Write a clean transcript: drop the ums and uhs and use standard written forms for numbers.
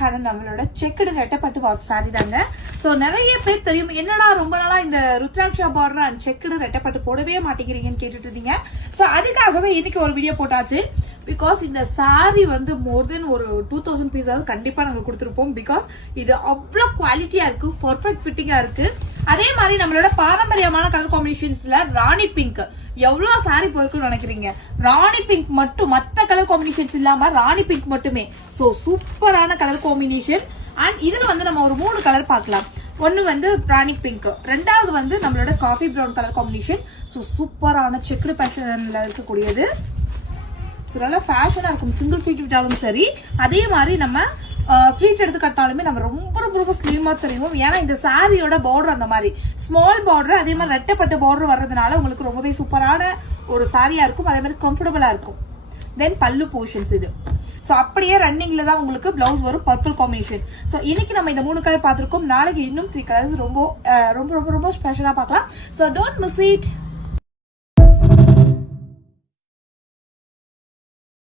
நம்மளோட checked ரெட்டப்பட்டு warp sorry தாங்க. So நிறைய பேர் தெரியும் என்னடா ரொம்ப நாளா இந்த ருத்ராட்சா பார்டர் அண்ட் செக்குடு ரெட்டப்பட்டு போடவே மாட்டேங்கிறீங்கன்னு கேட்டுட்டு இருந்தீங்க. சோ அதுக்காகவே இன்னைக்கு ஒரு வீடியோ போட்டாச்சு. பிகாஸ் இந்த சாரி வந்து மோர் தென் ஒரு 2000 பீஸாவது கண்டிப்பா நாங்க கொடுத்துருப்போம். பிகாஸ் இது அவ்வளவு குவாலிட்டியா இருக்கு, பெர்ஃபெக்ட் ஃபிட்டிங்கா இருக்கு. அதே மாதிரி நம்மளோட பாரம்பரியமான கலர் காம்பினேஷன்ஸ்ல ராணி பிங்க் எவ்வளவு சாரி போயிருக்குன்னு நினைக்கிறீங்க? ராணி பிங்க் மட்டும், மத்த கலர் காம்பினேஷன்ஸ் இல்லாம ராணி பிங்க் மட்டுமே. சோ சூப்பரான கலர் காம்பினேஷன். அண்ட் இதுல வந்து நம்ம ஒரு 3 கலர் பார்க்கலாம். ஒன்னு வந்து ராணி பிங்க், ரெண்டாவது வந்து நம்மளோட coffee brown colour combination. So சூப்பரான செக்குடு பேட்டர்ன்ல இருக்கக்கூடியது. சோ நல்லா ஃபேஷனா இருக்கும், சிங்கிள் ஃபீட் விட்டாலும் சரி. அதே மாதிரி நம்ம ஃபிளீட் எடுத்து கட்டாலுமே நம்ம ரொம்ப ரொம்ப ரொம்ப ஸ்லிமா தெரியும். ஏன்னா இந்த சாரியோட பார்டர் அந்த மாதிரி ஸ்மால் பார்டர், அதே மாதிரி ரெட்டப்பட்ட பார்டர் வர்றதுனால உங்களுக்கு ரொம்பவே சூப்பரான ஒரு சாரியா இருக்கும். அதே மாதிரி கம்ஃபர்டபுளா இருக்கும். தென் பல்லு போர்ஷன்ஸ் இது. சோ அப்படியே ரன்னிங்ல தான் உங்களுக்கு பிளவுஸ் வரும், பர்பிள் காம்பினேஷன். சோ இன்னைக்கு நம்ம இந்த 3 கலர் பார்த்திருக்கோம். நாளைக்கு இன்னும் 3 கலர்ஸ் ரொம்ப ரொம்ப ரொம்ப ரொம்ப ஸ்பெஷலா பார்க்கலாம். So don't miss it.